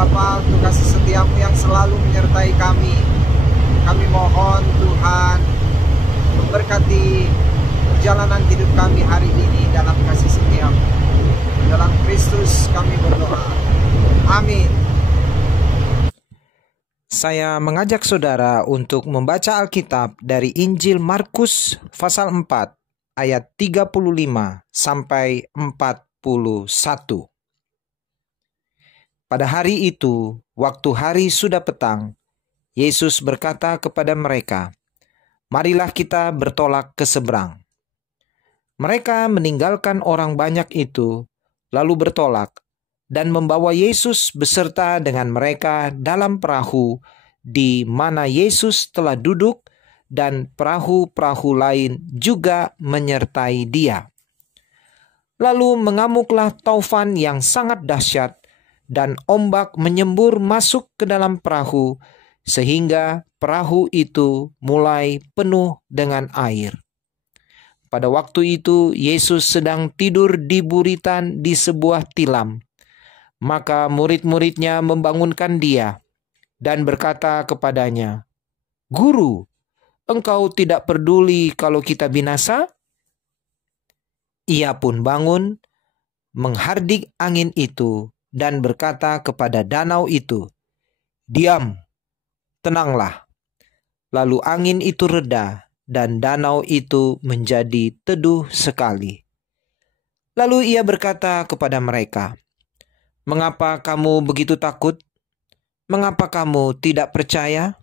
Bapa, untuk kasih setiamu yang selalu menyertai kami. Kami mohon Tuhan memberkati perjalanan hidup kami hari ini dalam kasih setiamu. Dalam Kristus kami berdoa. Amin. Saya mengajak saudara untuk membaca Alkitab dari Injil Markus pasal 4 ayat 35 sampai 41. Pada hari itu, waktu hari sudah petang, Yesus berkata kepada mereka, "Marilah kita bertolak ke seberang." Mereka meninggalkan orang banyak itu, lalu bertolak, dan membawa Yesus beserta dengan mereka dalam perahu di mana Yesus telah duduk, dan perahu-perahu lain juga menyertai Dia. Lalu mengamuklah taufan yang sangat dahsyat, dan ombak menyembur masuk ke dalam perahu, sehingga perahu itu mulai penuh dengan air. Pada waktu itu Yesus sedang tidur di buritan di sebuah tilam. Maka murid-muridnya membangunkan Dia dan berkata kepadanya, "Guru, engkau tidak peduli kalau kita binasa?" Ia pun bangun, menghardik angin itu, dan berkata kepada danau itu, "Diam, tenanglah." Lalu angin itu reda, dan danau itu menjadi teduh sekali. Lalu ia berkata kepada mereka, "Mengapa kamu begitu takut? Mengapa kamu tidak percaya?"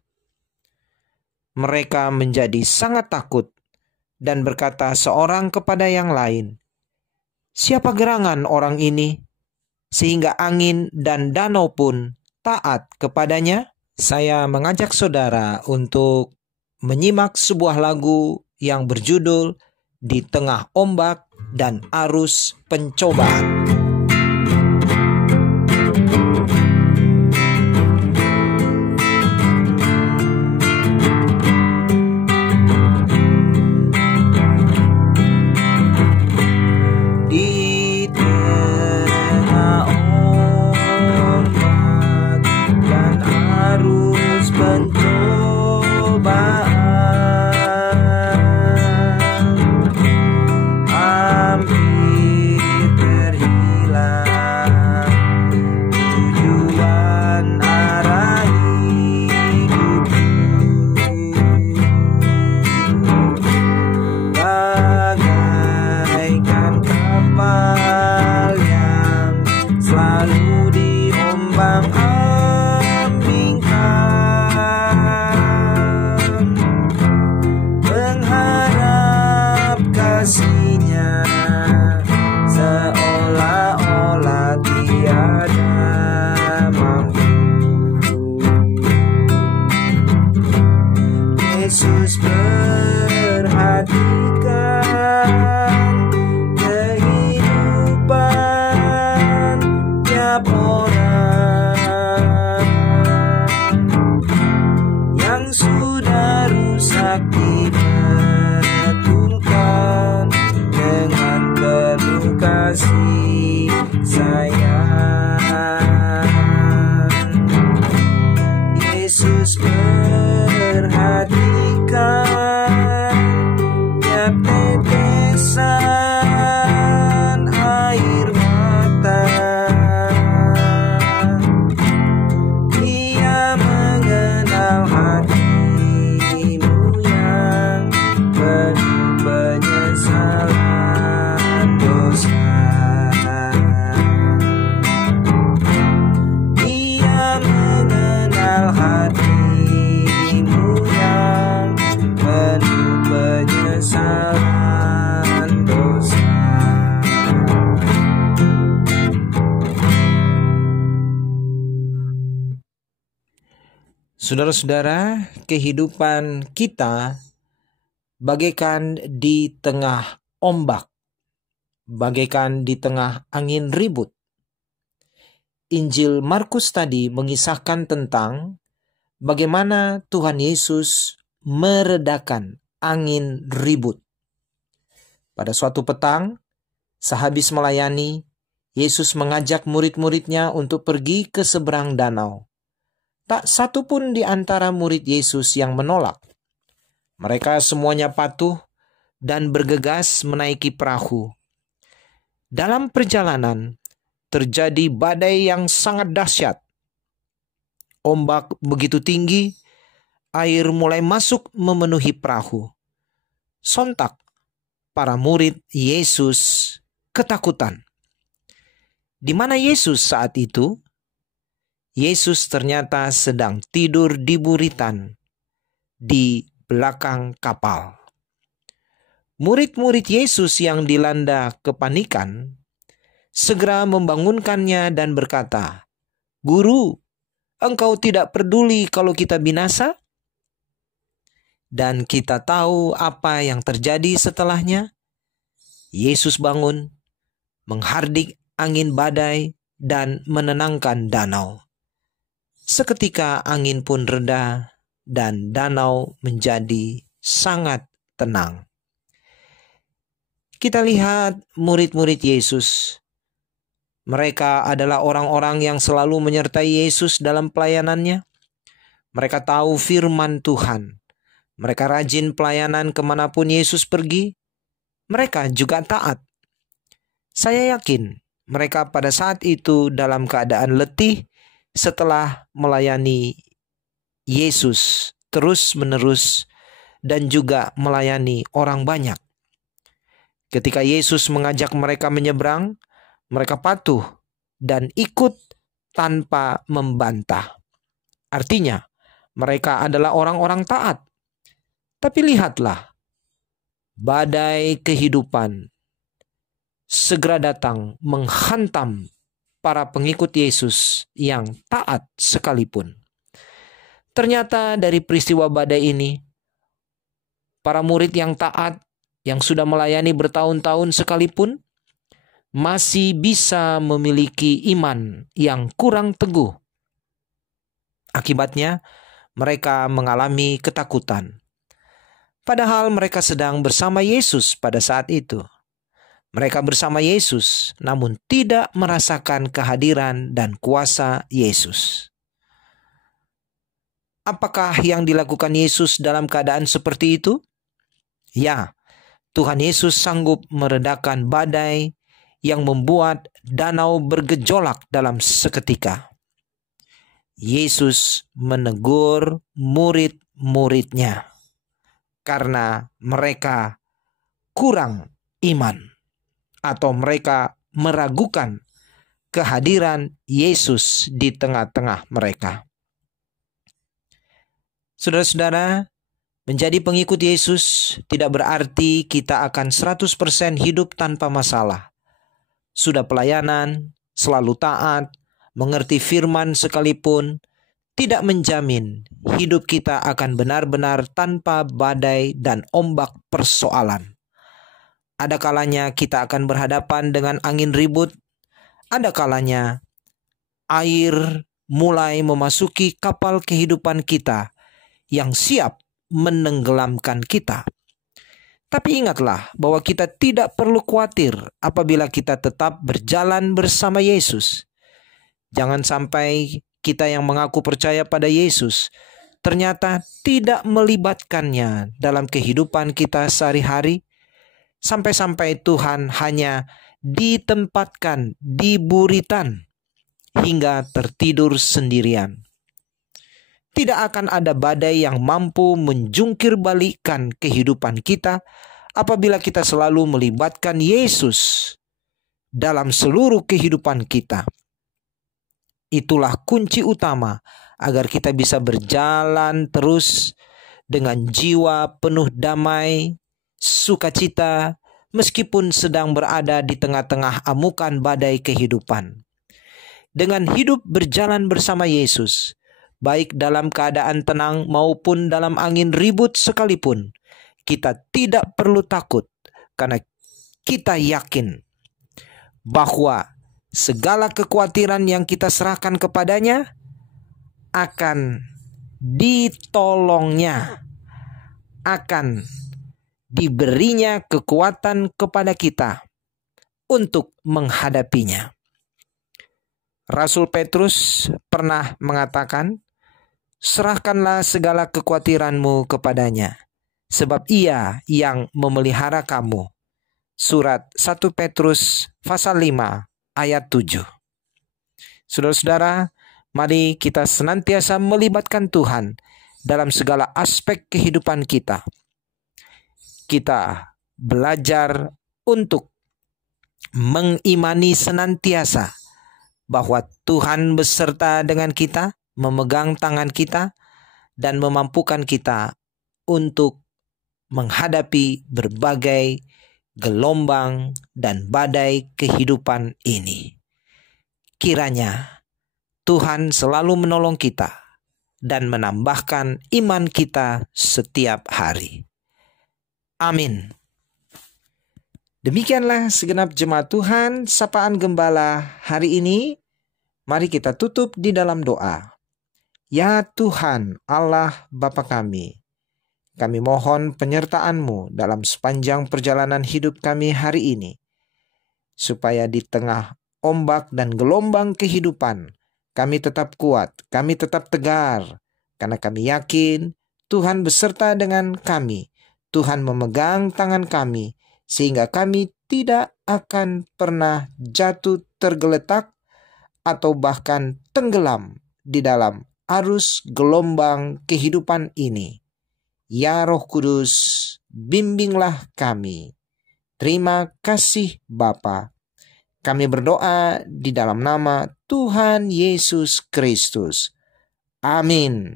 Mereka menjadi sangat takut dan berkata seorang kepada yang lain, "Siapa gerangan orang ini, sehingga angin dan danau pun taat kepadanya?" Saya mengajak saudara untuk menyimak sebuah lagu yang berjudul "Di Tengah Ombak dan Arus Pencobaan". Saudara-saudara, kehidupan kita bagaikan di tengah ombak, bagaikan di tengah angin ribut. Injil Markus tadi mengisahkan tentang bagaimana Tuhan Yesus meredakan angin ribut. Pada suatu petang, sehabis melayani, Yesus mengajak murid-muridnya untuk pergi ke seberang danau. Tak satu pun di antara murid Yesus yang menolak. Mereka semuanya patuh dan bergegas menaiki perahu. Dalam perjalanan, terjadi badai yang sangat dahsyat. Ombak begitu tinggi, air mulai masuk memenuhi perahu. Sontak, para murid Yesus ketakutan. Di mana Yesus saat itu? Yesus ternyata sedang tidur di buritan di belakang kapal. Murid-murid Yesus yang dilanda kepanikan segera membangunkannya dan berkata, "Guru, engkau tidak peduli kalau kita binasa?" Dan kita tahu apa yang terjadi setelahnya. Yesus bangun, menghardik angin badai dan menenangkan danau. Seketika angin pun reda dan danau menjadi sangat tenang. Kita lihat murid-murid Yesus. Mereka adalah orang-orang yang selalu menyertai Yesus dalam pelayanannya. Mereka tahu firman Tuhan. Mereka rajin pelayanan kemanapun Yesus pergi. Mereka juga taat. Saya yakin mereka pada saat itu dalam keadaan letih setelah melayani Yesus terus-menerus dan juga melayani orang banyak. Ketika Yesus mengajak mereka menyeberang, mereka patuh dan ikut tanpa membantah. Artinya, mereka adalah orang-orang taat. Tapi lihatlah, badai kehidupan segera datang menghantam para pengikut Yesus yang taat sekalipun. Ternyata dari peristiwa badai ini, para murid yang taat, yang sudah melayani bertahun-tahun sekalipun, masih bisa memiliki iman yang kurang teguh. Akibatnya, mereka mengalami ketakutan. Padahal mereka sedang bersama Yesus pada saat itu. Mereka bersama Yesus, namun tidak merasakan kehadiran dan kuasa Yesus. Apakah yang dilakukan Yesus dalam keadaan seperti itu? Ya, Tuhan Yesus sanggup meredakan badai yang membuat danau bergejolak dalam seketika. Yesus menegur murid-muridnya karena mereka kurang iman atau mereka meragukan kehadiran Yesus di tengah-tengah mereka. Saudara-saudara, menjadi pengikut Yesus tidak berarti kita akan 100% hidup tanpa masalah. Sudah pelayanan, selalu taat, mengerti firman sekalipun, tidak menjamin hidup kita akan benar-benar tanpa badai dan ombak persoalan. Ada kalanya kita akan berhadapan dengan angin ribut, ada kalanya air mulai memasuki kapal kehidupan kita yang siap menenggelamkan kita. Tapi ingatlah bahwa kita tidak perlu khawatir apabila kita tetap berjalan bersama Yesus. Jangan sampai kita yang mengaku percaya pada Yesus ternyata tidak melibatkannya dalam kehidupan kita sehari-hari, sampai-sampai Tuhan hanya ditempatkan di buritan hingga tertidur sendirian. Tidak akan ada badai yang mampu menjungkir balikkan kehidupan kita apabila kita selalu melibatkan Yesus dalam seluruh kehidupan kita. Itulah kunci utama agar kita bisa berjalan terus dengan jiwa penuh damai, sukacita, meskipun sedang berada di tengah-tengah amukan badai kehidupan. Dengan hidup berjalan bersama Yesus, baik dalam keadaan tenang maupun dalam angin ribut sekalipun, kita tidak perlu takut karena kita yakin bahwa segala kekhawatiran yang kita serahkan kepadanya akan ditolongnya, akan diberinya kekuatan kepada kita untuk menghadapinya. Rasul Petrus pernah mengatakan, serahkanlah segala kekhawatiranmu kepadanya, sebab Ia yang memelihara kamu. Surat 1 Petrus pasal 5 ayat 7. Saudara-saudara, mari kita senantiasa melibatkan Tuhan dalam segala aspek kehidupan kita. Kita belajar untuk mengimani senantiasa bahwa Tuhan beserta dengan kita, memegang tangan kita, dan memampukan kita untuk menghadapi berbagai gelombang dan badai kehidupan ini. Kiranya Tuhan selalu menolong kita dan menambahkan iman kita setiap hari. Amin. Demikianlah segenap jemaat Tuhan, Sapaan Gembala hari ini. Mari kita tutup di dalam doa. Ya Tuhan, Allah Bapa kami mohon penyertaan-Mu dalam sepanjang perjalanan hidup kami hari ini, supaya di tengah ombak dan gelombang kehidupan, kami tetap kuat, kami tetap tegar, karena kami yakin Tuhan beserta dengan kami. Tuhan memegang tangan kami, sehingga kami tidak akan pernah jatuh tergeletak atau bahkan tenggelam di dalam arus gelombang kehidupan ini. Ya Roh Kudus, bimbinglah kami. Terima kasih Bapa. Kami berdoa di dalam nama Tuhan Yesus Kristus. Amin.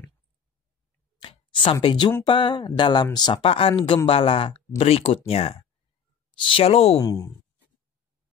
Sampai jumpa dalam Sapaan Gembala berikutnya. Shalom.